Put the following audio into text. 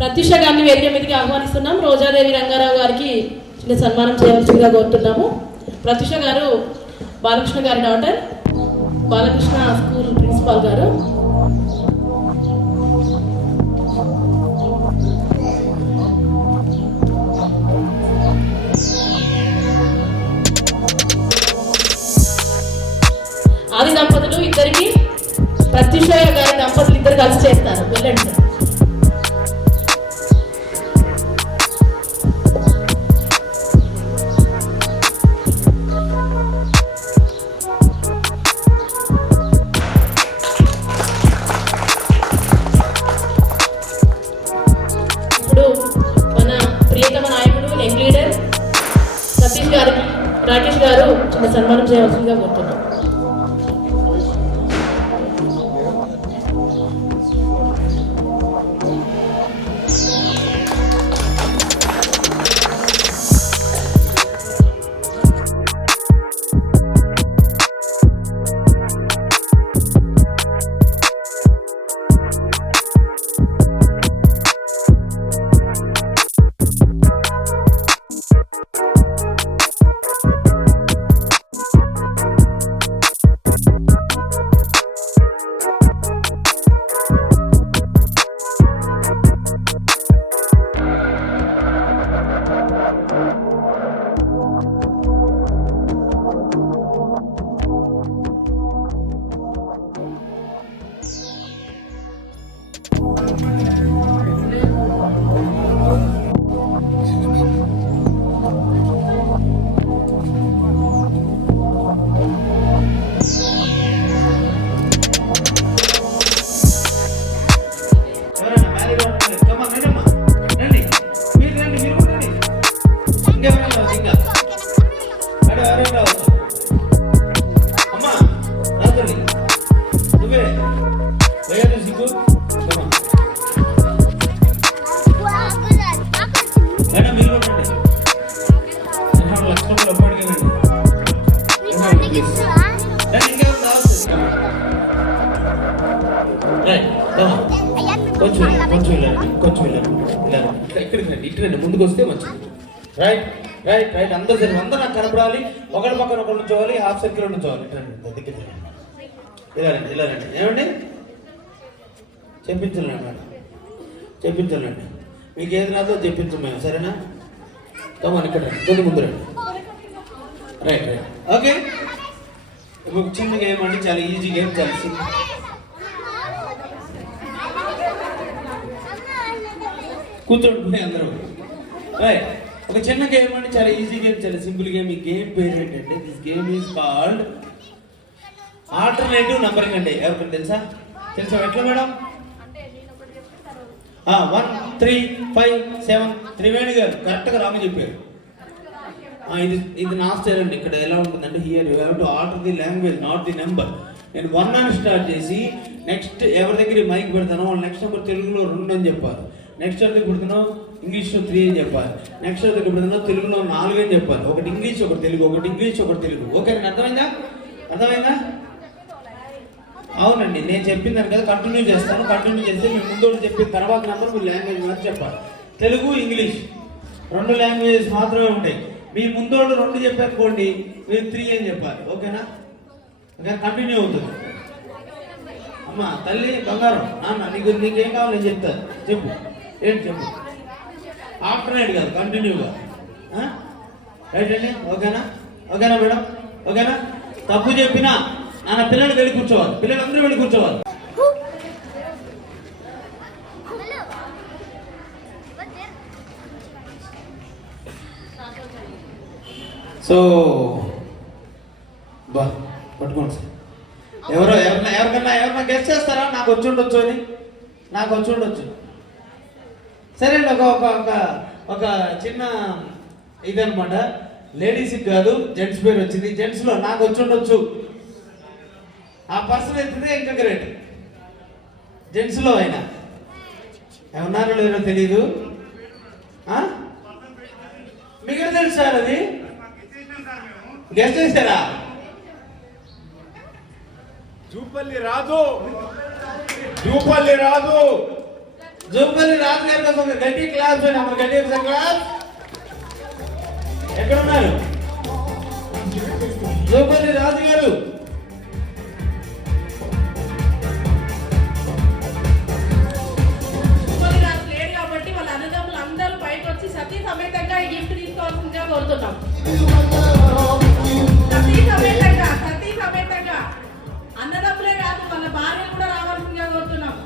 ప్రత్యుష గారిని వేదిక మీదకి ఆహ్వానిస్తున్నాం. రోజాదేవి రంగారావు గారికి చిన్న సన్మానం చేయవలసిందిగా కోరుతున్నాము. ప్రత్యుష గారు బాలకృష్ణ గారి డాటర్ బాలకృష్ణ స్కూల్ ప్రిన్సిపాల్ గారు. ఆది దంపతులు ఇద్దరికి ప్రత్యుష గారి దంపతులు ఇద్దరు కలిసి చేస్తారు. వెళ్ళండి చిన్న సన్మానం చేయవలసిందిగా నువ్వే వేయాలి సిగ్గు మేడం మీరు రైట్ కొంచెం కొంచెం ఇలా కొంచెం ఇలా ఇలా ఇక్కడ- ఇక్కడికి రండి ఇటు రండి. ముందుకు వస్తే మంచిది. రైట్ రైట్ రైట్ అందరూ సరే అందరూ నాకు కనపడాలి. ఒకరి పక్కన ఒకరు నుంచోవాలి హాఫ్ సర్కిల్ నుంచోవాలి ఇటు రండి. ఇలా రండి ఇలా రండి ఏమండి? చెప్పించలేండి మేడం. చెప్పించలేండి మీకు ఏది రాదో చెప్పించం మేము సరేనా కమని ఇక్కడ రండి. కొద్ది ముందు రండి. రైట్ రైట్ ఓకే ఇప్పుడు చిన్న గేమ్ అండి చాలా ఈజీ గేమ్ చాలా సింపుల్ కూర్చోండి అందరూ. రైట్ ఒక చిన్న గేమ్ అండి చాలా ఈజీ గేమ్ చాలా సింపుల్ గేమ్ ఈ గేమ్ పేరు ఏంటంటే this game is called alternative numbering అండి. ఎవరికి తెలుసా? తెలుసా ఎట్లా madam? One three five seven Triveni గారు కరెక్ట్గా రామ చెప్పారు. ఇది ఇది నా స్టైల్ అండి. ఇక్కడ ఎలా ఉంటుందంటే here you have to alter the language not the number నేను వన్ అని స్టార్ట్ చేసి నెక్స్ట్ ఎవరి దగ్గర మైక్ పెడతానో వాళ్ళు నెక్స్ట్ నెంబర్ తెలుగులో రెండు అని చెప్పాలి. నెక్స్ట్ ఎవరి దగ్గర పెడతానో ఇంగ్లీష్లో త్రీ అని చెప్పాలి. నెక్స్ట్ ఎవరి దగ్గర పెడతానో తెలుగులో నాలుగు అని చెప్పాలి. ఒకటి ఇంగ్లీష్ ఒకటి తెలుగు ఒకటి ఇంగ్లీష్ ఒకటి తెలుగు. ఓకే అండి అర్థమైందా? అర్థమైందా? అవునండి నేను చెప్పిన దాని కదా కంటిన్యూ చేస్తాను. కంటిన్యూ చేస్తే మీ ముందు చెప్పిన తర్వాత మీ లాంగ్వేజ్ మాత్రం చెప్పాలి. తెలుగు ఇంగ్లీష్ రెండు లాంగ్వేజెస్ మాత్రమే ఉంటాయి. మీ ముందోడు రెండు చెప్పారుకోండి మీరు త్రీ అని చెప్పాలి. ఓకేనా? ఓకే కంటిన్యూ అవుతుంది. అమ్మా తల్లి బంగారం నాన్న నీకు నీకేం కావాలి? నేను చెప్తాను చెప్పు. ఏంటి చెప్పు? ఆల్టర్నేట్ కాదు కంటిన్యూగా రైట్ అండి? ఓకేనా? ఓకేనా మేడం? ఓకేనా? తప్పు చెప్పినా ఆయన పిల్లలు వెళ్ళి కూర్చోవాలి. పిల్లలు అందరూ వెళ్ళి కూర్చోవాలి. సో బా పట్టుకోండి సార్. ఎవరో ఎవరన్నా ఎవరికన్నా ఎవరన్నా గెస్ట్ చేస్తారా? నాకు వచ్చి ఉండొచ్చు అని. నాకు వచ్చి ఉండొచ్చు. సరే అండి ఒక ఒక ఒక ఒక చిన్న ఇదనమాట లేడీస్కి కాదు జెంట్స్ పేరు వచ్చింది. జెంట్స్లో నాకు వచ్చి ఉండొచ్చు. ఆ పర్సన్ ఎత్తితే ఇంకా గ్రేట్ జెంట్స్లో అయినా. ఏమన్నారో లేదో తెలీదు? మీకు తెలుసు సార్ అది? గెస్ట్ చేశారా? జూపల్లి రాదు జూపల్లి రాదు జూపల్లి రాజు గారి కోసం గట్టి క్లాస్ అమ్మ గట్టి క్లాస్? ఎక్కడ ఉన్నారు జూపల్లి రాజు గారు. భార్య కూడా రావాల్సిందిగా కోరుతున్నాం.